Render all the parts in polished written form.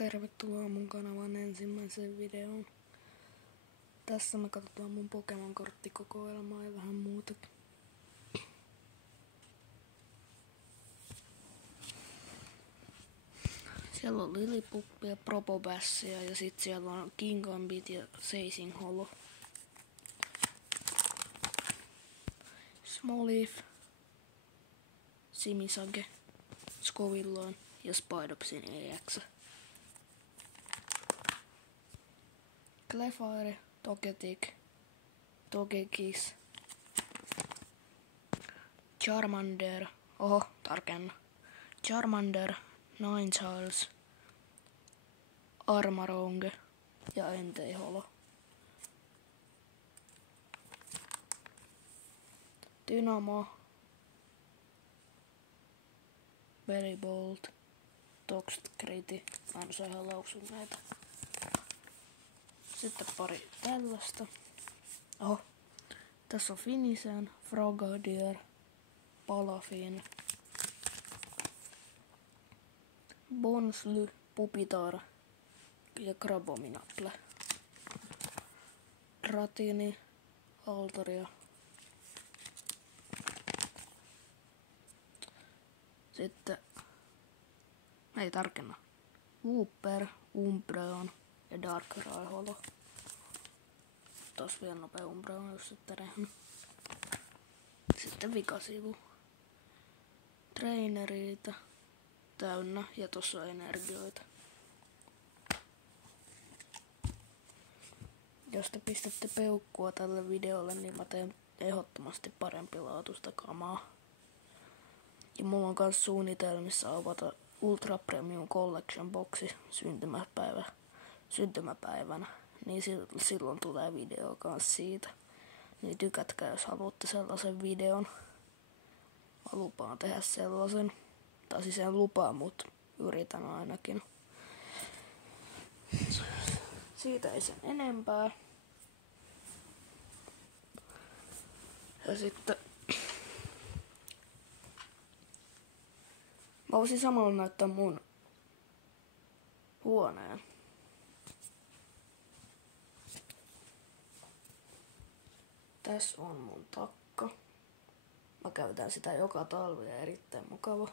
Tervetuloa mun kanavan ensimmäiseen videoon. Tässä me katsotaan mun Pokemon-korttikokoelmaa ja vähän muutakin. Siellä on Lillipuppia, Probobassia ja sit siellä on Kingambit ja Seisingholo. Smoliv, Simisage, Scovillain ja Spidopsin EX. Clefairy, Togetic, Togekiss, Charmander, Charmander, Ninetales, Armarouge ja Entei-holo. Dynamo, Berrybolt, Toxtricity, mä en osaa ihan lausua näitä. Sitten pari tällaista. Tässä on Finisen, Frogadier, Palafin, Bonsly, Pupitar ja Crabominable. Dratini, Altaria. Sitten, ei tarkenna, Wooper, Umbreon ja Darkrai-holo. Tos vielä nopea Umbreon, jos ette nähnyt. Sitten vikasivu. Traineriita täynnä ja tossa on energioita. Jos te pistätte peukkua tälle videolle, niin mä teen ehdottomasti parempi laatusta kamaa. Ja mulla on kans suunnitelmissa avata Ultra Premium Collection boksi syntymäpäivänä. Niin silloin tulee video kans siitä. Niin tykätkää, jos haluatte sellaisen videon. Mä lupaan tehdä sellaisen. Tai siis en lupaa, mut yritän ainakin. Siitä ei sen enempää. Ja sitten mä voisin samalla näyttää mun huoneen. Tässä on mun takka. Mä käytän sitä joka talvi ja erittäin mukava.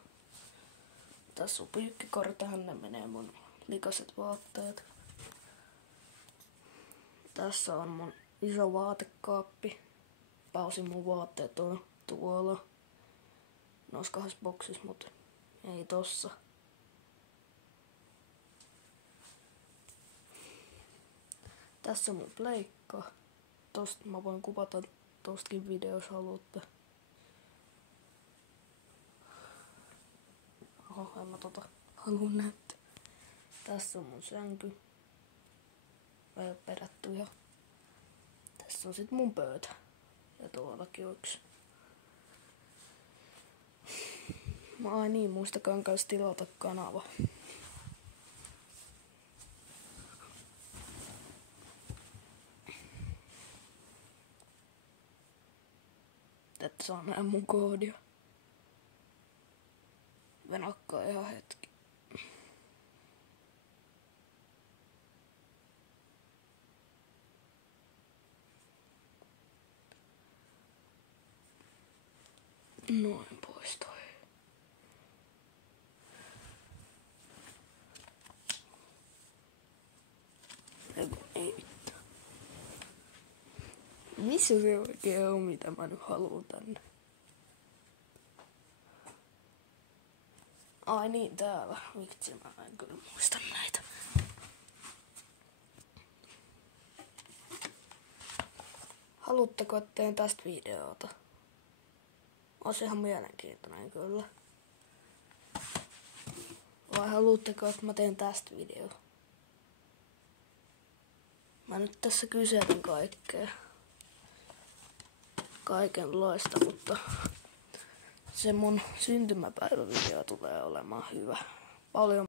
Tässä on pyykkikori, tähän ne menee mun likaset vaatteet. Tässä on mun iso vaatekaappi. Pausin mun vaatteet on tuolla. Nois 2 boksissa, mut ei tossa. Tässä on mun pleikka. Tosta mä voin kuvata tostakin video, jos haluatte. En mä halua näyttää. Tässä on mun sänky. Ei oo perätty jo. Tässä on sit mun pöytä. Ja tuollakin yksi. Muistakaa kans tilata kanava. Että saa nähdä mun koodia. Venakkaa ihan hetki. Noin pois toi. Ei mitään. Missä se oikein on, mitä mä nyt haluan tänne? Ai niin, täällä. Vitsi, mä en kyllä muista näitä. Haluatteko, että teen tästä videota? Ois ihan mielenkiintoinen kyllä. Vai haluatteko, että mä teen tästä videota? Mä nyt tässä kyselin kaikenlaista, mutta se mun syntymäpäivävideo tulee olemaan hyvä. Paljon